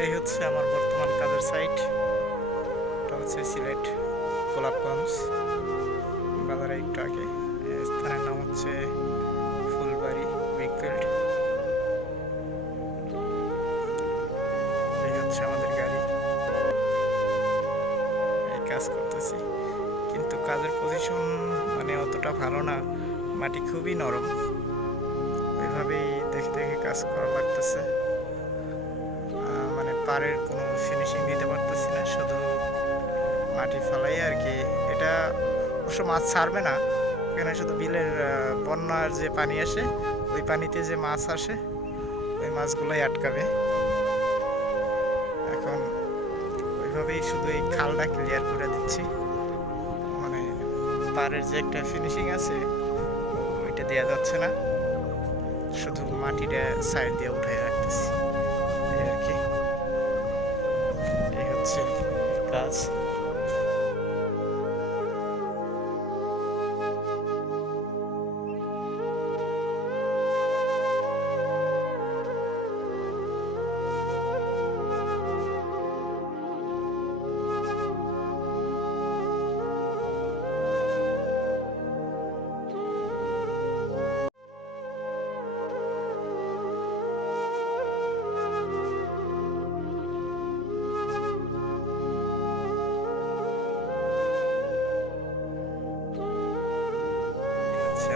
এটাই হচ্ছে আমার বর্তমান কাজের সাইট। এটা হচ্ছে সিলেট গোলাপগঞ্জ বাজারে একটু আগে। এই স্থানের নাম হচ্ছে ফুলবাড়ি বিগফিল্ড। এই হচ্ছে আমাদের গাড়ি, এই কাজ করতেছি। কিন্তু কাজের পজিশন মানে অতটা ভালো না, মাটি খুবই নরম। ওইভাবেই দেখে দেখে কাজ করা লাগতেছে। মানে পাড়ের কোনো ফিনিশিং দিতে পারতেছি না, শুধু মাটি ফালাই আর কি। এটা অবশ্য মাছ ছাড়বে না, এখানে শুধু বিলের বন্যার যে পানি আসে ওই পানিতে যে মাছ আসে ওই মাছগুলোই আটকাবে। এখন ওইভাবেই শুধু এই খালটা ক্লিয়ার করে দিচ্ছি, মানে পাড়ের যে একটা ফিনিশিং আছে ওইটা দেওয়া যাচ্ছে না, শুধু মাটিটা সাইড দিয়ে উঠে রাখতেছি এই আর কি। এই হচ্ছে কাজ।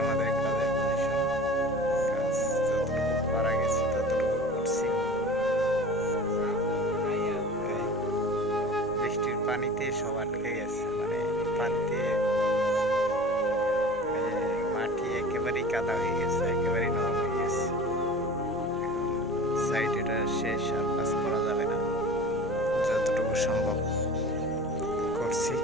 আমাদের কাজের পজিশন, কাজ যতটুকু পারা গেছে ততটুকু করছি। বৃষ্টির পানিতে সব আটকে গেছে, মানে পানিতে মাটি একেবারেই কাদা হয়ে গেছে, একেবারেই নরম হয়ে গেছে। সাইড এটা শেষ, আর কাজ করা যাবে না, যতটুকু সম্ভব করছি।